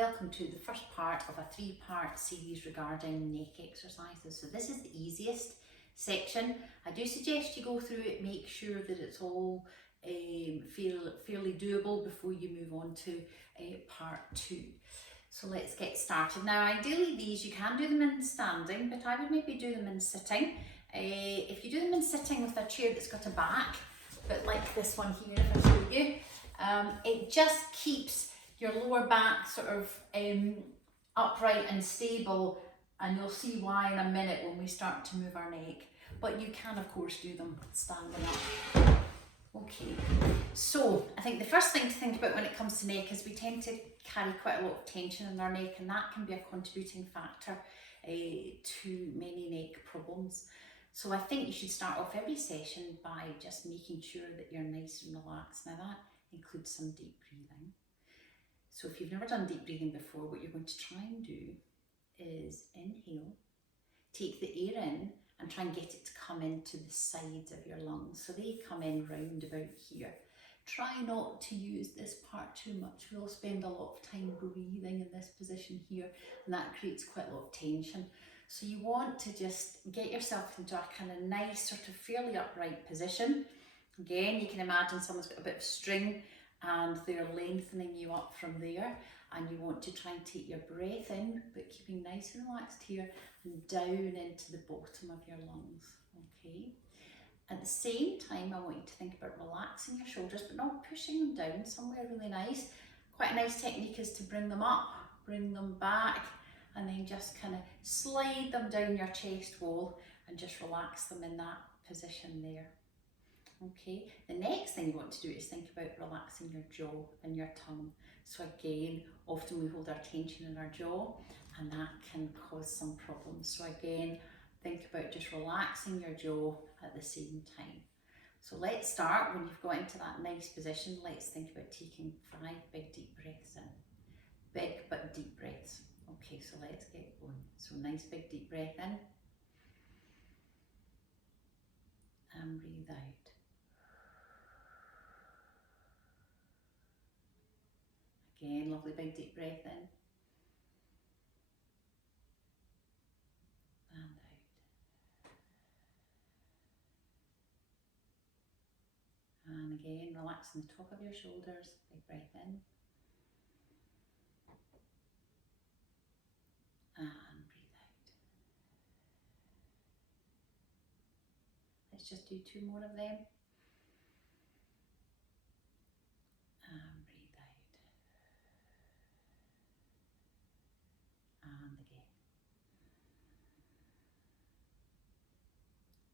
welcome to the first part of a three-part series regarding neck exercises. So this is the easiest section. I do suggest you go through it, make sure that it's all fairly doable before you move on to part two. So let's get started. Now ideally these you can do them in standing, but I would maybe do them in sitting. If you do them in sitting with a chair that's got a back, but like this one here, if I show you, it just keeps your lower back sort of upright and stable, and you'll see why in a minute when we start to move our neck. But you can of course do them standing up. Okay, so I think the first thing to think about when it comes to neck is we tend to carry quite a lot of tension in our neck, and that can be a contributing factor to many neck problems. So I think you should start off every session by just making sure that you're nice and relaxed. Now that includes some deep breathing. So if you've never done deep breathing before, what you're going to try and do is inhale, take the air in and try and get it to come into the sides of your lungs. So they come in round about here. Try not to use this part too much. We'll spend a lot of time breathing in this position here, and that creates quite a lot of tension. So you want to just get yourself into a kind of nice, sort of fairly upright position. Again, you can imagine someone's got a bit of string and they're lengthening you up from there, and you want to try and take your breath in, but keeping nice and relaxed here and down into the bottom of your lungs, okay? At the same time, I want you to think about relaxing your shoulders, but not pushing them down, somewhere really nice. Quite a nice technique is to bring them up, bring them back, and then just kind of slide them down your chest wall and just relax them in that position there. Okay, the next thing you want to do is think about relaxing your jaw and your tongue. So again, often we hold our tension in our jaw and that can cause some problems. So again, think about just relaxing your jaw at the same time. So let's start. When you've got into that nice position, let's think about taking 5 big deep breaths in. Big but deep breaths. Okay, so let's get going. So nice big deep breath in and breathe out. Again, lovely big deep breath in and out. And again, relaxing the top of your shoulders, big breath in and breathe out. Let's just do 2 more of them. And breathe out. And again.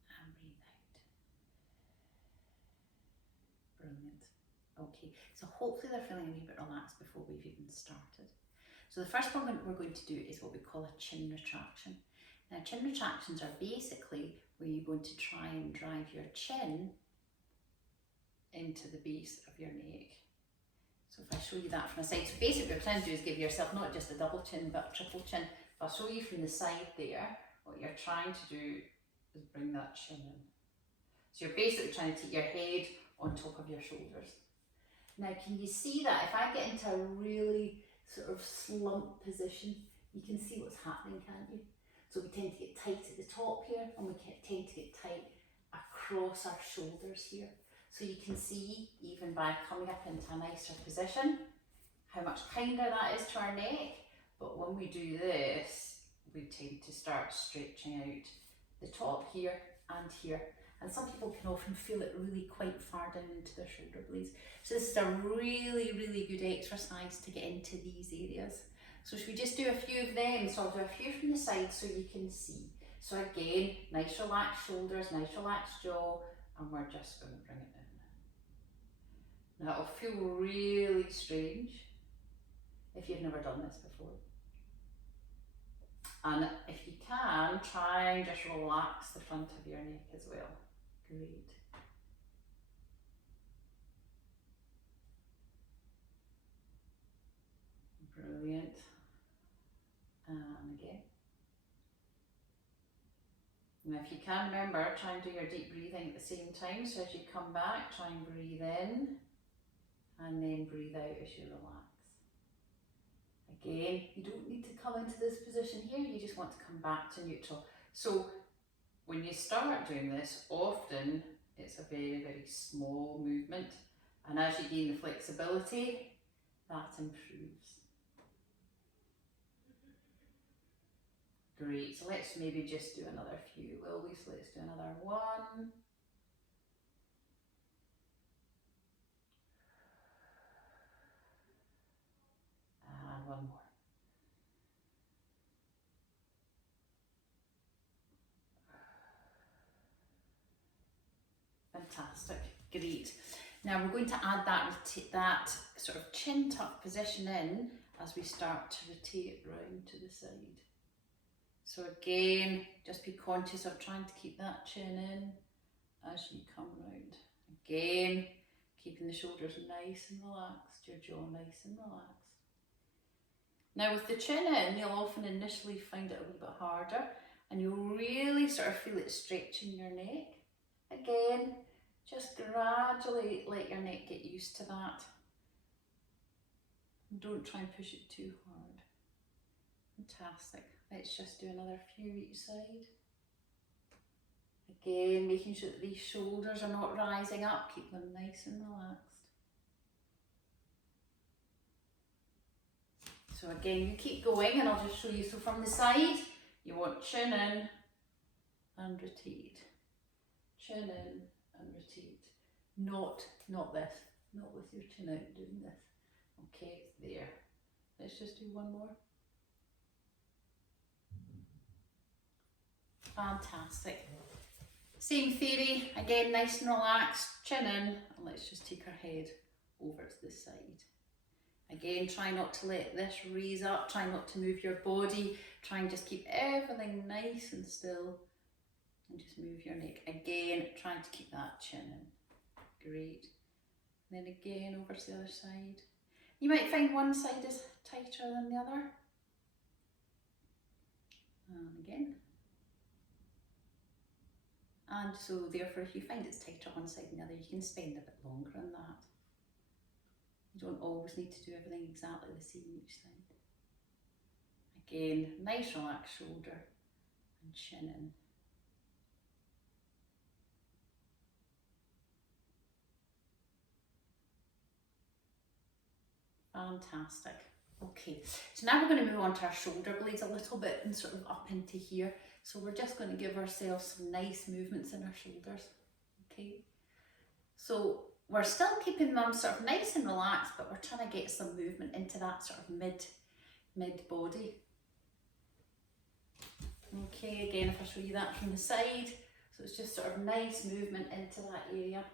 And breathe out. Brilliant. Okay, so hopefully they're feeling a wee bit relaxed before we've even started. So the first one we're going to do is what we call a chin retraction. Now chin retractions are basically where you're going to try and drive your chin into the base of your neck. So if I show you that from the side, so basically what you're trying to do is give yourself not just a double chin but a triple chin. If I show you from the side there, what you're trying to do is bring that chin in. So you're basically trying to take your head on top of your shoulders. Now can you see that if I get into a really sort of slump position, you can see what's happening, can't you? So we tend to get tight at the top here, and we tend to get tight across our shoulders here. So you can see, even by coming up into a nicer position, how much kinder that is to our neck. But when we do this, we tend to start stretching out the top here and here. And some people can often feel it really quite far down into their shoulder blades. So this is a really, really good exercise to get into these areas. So should we just do a few of them? So I'll do a few from the side so you can see. So again, nice relaxed shoulders, nice relaxed jaw, and we're just going to bring it in. Now it'll feel really strange if you've never done this before. And if you can, try and just relax the front of your neck as well. Great. Brilliant. And again. Now if you can, remember, try and do your deep breathing at the same time. So as you come back, try and breathe in and then breathe out as you relax. Again, you don't need to come into this position here, you just want to come back to neutral. So when you start doing this, often it's a very, very small movement, and as you gain the flexibility, that improves. Great, so let's maybe just do another few, will we? So let's do another one. And one more. Fantastic, great. Now we're going to add that sort of chin tuck position in as we start to rotate round to the side. So again, just be conscious of trying to keep that chin in as you come round. Again, keeping the shoulders nice and relaxed, your jaw nice and relaxed. Now with the chin in, you'll often initially find it a little bit harder, and you'll really sort of feel it stretching your neck. Again, just gradually let your neck get used to that. And don't try and push it too hard. Fantastic. Let's just do another few each side. Again, making sure that these shoulders are not rising up. Keep them nice and relaxed. So again, you keep going and I'll just show you. So from the side, you want chin in and rotate. Chin in and rotate. Not this. Not with your chin out doing this. Okay, it's there. Let's just do one more. Fantastic. Same theory, again, nice and relaxed, chin in, and let's just take our head over to the side. Again, try not to let this raise up, try not to move your body, try and just keep everything nice and still, and just move your neck. Again, trying to keep that chin in. Great. And then again, over to the other side. You might find one side is tighter than the other. And again. And so therefore, if you find it's tighter one side than the other, you can spend a bit longer on that. You don't always need to do everything exactly the same each side. Again, nice relaxed shoulder and chin in. Fantastic. Okay, so now we're going to move on to our shoulder blades a little bit and sort of up into here. So we're just going to give ourselves some nice movements in our shoulders. Okay, so we're still keeping them sort of nice and relaxed, but we're trying to get some movement into that sort of mid body. Okay, again, if I show you that from the side, so it's just sort of nice movement into that area.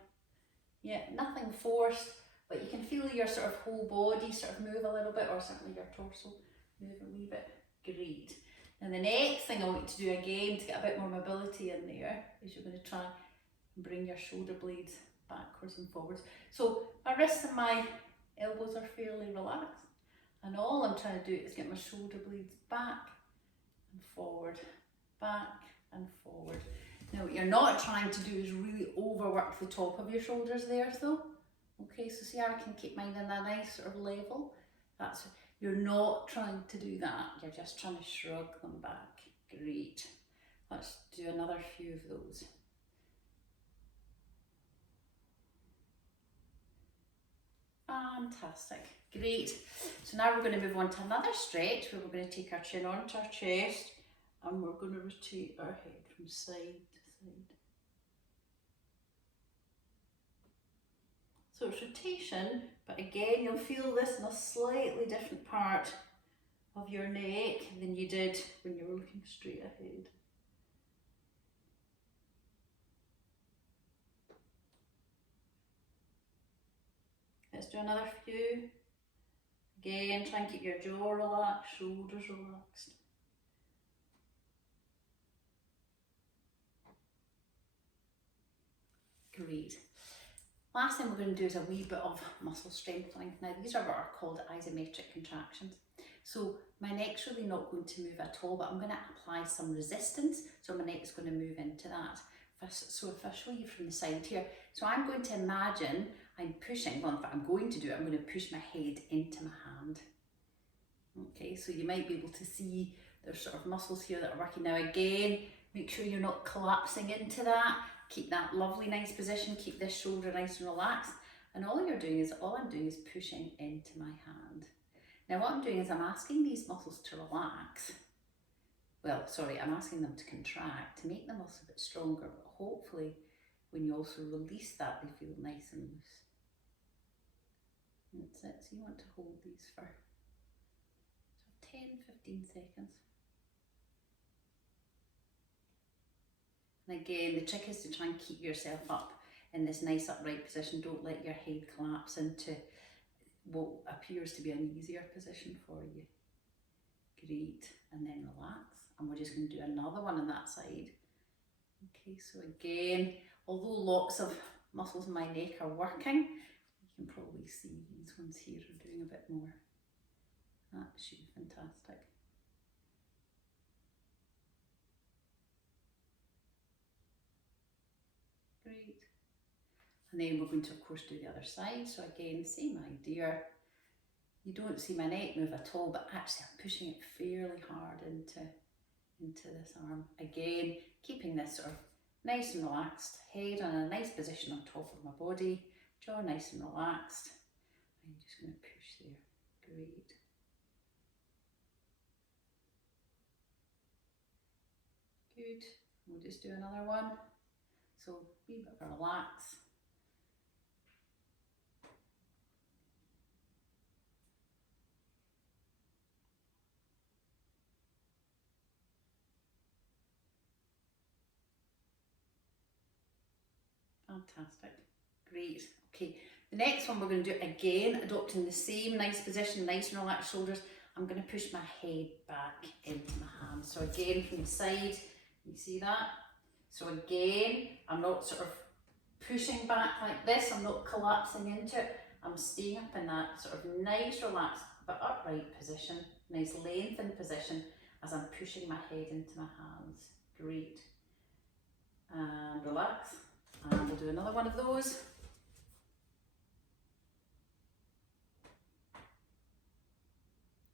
Yeah, nothing forced, but you can feel your sort of whole body sort of move a little bit, or certainly your torso move a wee bit. Great. And the next thing I want you to do again to get a bit more mobility in there is you're going to try and bring your shoulder blades backwards and forwards. So my wrists and my elbows are fairly relaxed, and all I'm trying to do is get my shoulder blades back and forward, back and forward. Now what you're not trying to do is really overwork the top of your shoulders there though. Okay, so see how I can keep mine in a nice sort of level? You're not trying to do that, you're just trying to shrug them back. Great. Let's do another few of those. Fantastic. Great. So now we're going to move on to another stretch where we're going to take our chin onto our chest and we're going to rotate our head from side to side. So it's rotation, but again you'll feel this in a slightly different part of your neck than you did when you were looking straight ahead. Let's do another few. Again, try and keep your jaw relaxed, shoulders relaxed. Great. Last thing we're going to do is a wee bit of muscle strengthening. Now these are what are called isometric contractions. So my neck's really not going to move at all, but I'm going to apply some resistance, so my neck's going to move into that. So if I show you from the side here, so I'm going to imagine I'm pushing, well in fact I'm going to do it, I'm going to push my head into my hand. Okay, so you might be able to see there's sort of muscles here that are working. Now again, make sure you're not collapsing into that. Keep that lovely nice position, keep this shoulder nice and relaxed. And all I'm doing is pushing into my hand. Now what I'm doing is I'm asking these muscles to relax. Well, sorry, I'm asking them to contract, to make the muscle a bit stronger, but hopefully when you also release that, they feel nice and loose. That's it, so you want to hold these for 10-15 seconds. And again, the trick is to try and keep yourself up in this nice upright position. Don't let your head collapse into what appears to be an easier position for you. Great, and then relax. And we're just going to do another one on that side. Okay, so again, although lots of muscles in my neck are working, you can probably see these ones here are doing a bit more. That should be fantastic. Great. And then we're going to, of course, do the other side. So again, same idea. You don't see my neck move at all, but actually I'm pushing it fairly hard into this arm. Again, keeping this sort of nice and relaxed, head on a nice position on top of my body, jaw nice and relaxed. I'm just going to push there. Great. Good. We'll just do another one. So a wee bit of a relax. Fantastic. Great. Okay, the next one we're going to do again, adopting the same nice position, nice and relaxed shoulders. I'm going to push my head back into my hands. So again, from the side, you see that? So again, I'm not sort of pushing back like this. I'm not collapsing into it. I'm staying up in that sort of nice, relaxed, but upright position, nice lengthened position as I'm pushing my head into my hands. Great. And relax. And we'll do another one of those.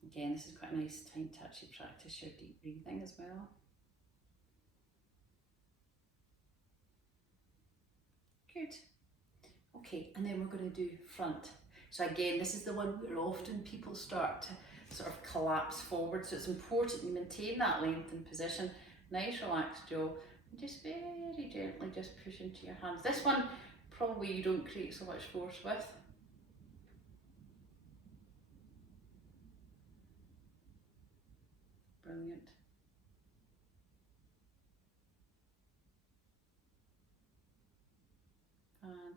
Again, this is quite a nice time to actually practice your deep breathing as well. Good. Okay, and then we're going to do front. So again, this is the one where often people start to sort of collapse forward. So it's important you maintain that lengthened position, nice relaxed jaw, and just very gently just push into your hands. This one, probably you don't create so much force with. Brilliant.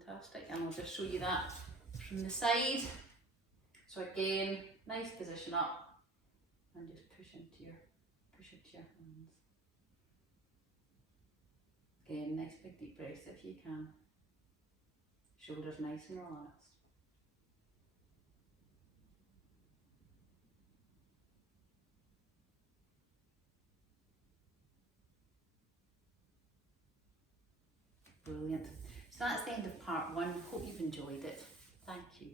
Fantastic, and I'll just show you that from the side. So again, nice position up, and just push into your hands. Again, nice big deep breaths if you can. Shoulders nice and relaxed. Brilliant. So that's the end of part one. Hope you've enjoyed it. Thank you.